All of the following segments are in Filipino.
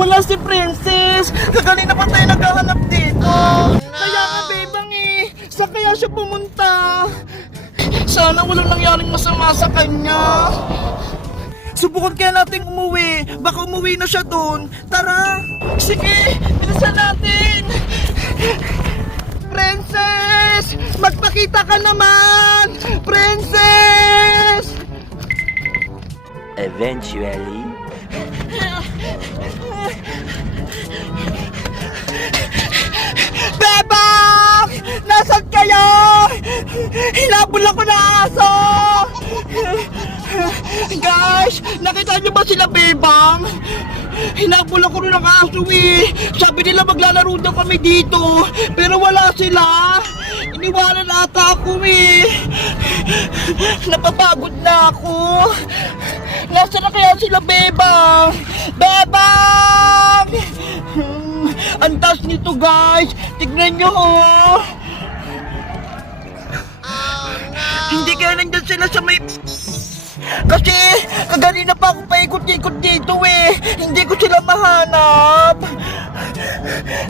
Wala si Princess! Kaganina pa tayo naghahanap dito! Kaya nga, bebang eh! Saan kaya siya pumunta? Sana walang nangyaring masama sa kanya. Subukan kaya natin umuwi. Baka umuwi na siya doon. Tara! Sige! Bilisan natin! Princess! Magpakita ka naman! Princess! Eventually, Hinabol ako ng aso! Guys, nakita niyo ba sila Bebang? Hinabol ako ng aso eh. Sabi nila maglalaro daw kami dito. Pero wala sila. Iniwanan ata ako eh. Napapagod na ako. Nasaan na kaya sila Bebang? Bebang! Hmm, ang taas nito guys. Tignan nyo oh. Hindi kaya nandyan sila sa may... Kasi kaganina pa ako paikot-ikot dito eh. Hindi ko sila mahanap.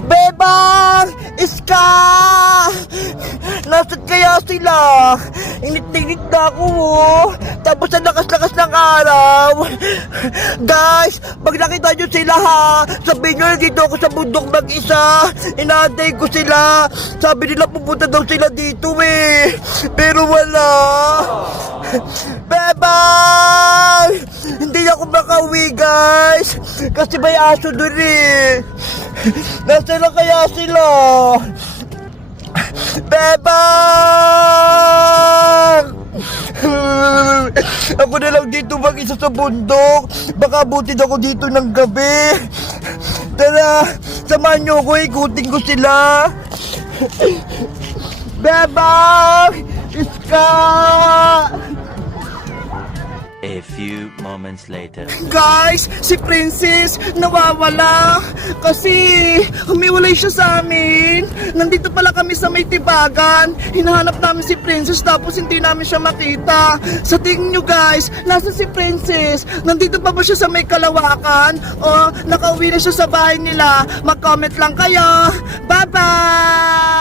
Bebang! Iska! Nasaan kaya sila? Init na ako oh. Tapos ang lakas-lakas araw. Guys, pag nakita nyo sila ha, sabihin nyo dito ako sa bundok mag-isa. Inaantay ko sila. Sabi nila pupunta daw sila dito eh. Pero wala. Bebang! Hindi ako makauwi guys. Kasi may aso dun eh. Nasaan na kaya sila? Bebang! ako na lang dito mag-isa sa bundok. Baka butin ako dito ng gabi. Tara, samahan niyo ako, ikutin ko sila. Bebang! Iska! A few moments later. Guys, si Princess nawawala kasi humiwalay siya sa amin. Nandito pala kami sa may tibagan. Hinahanap namin si Princess tapos hindi namin siya makita. Sa tingin nyo guys, nasa si Princess? Nandito pa ba siya sa may kalawakan? O nakauwi na siya sa bahay nila? Mag-comment lang kayo. Bye-bye!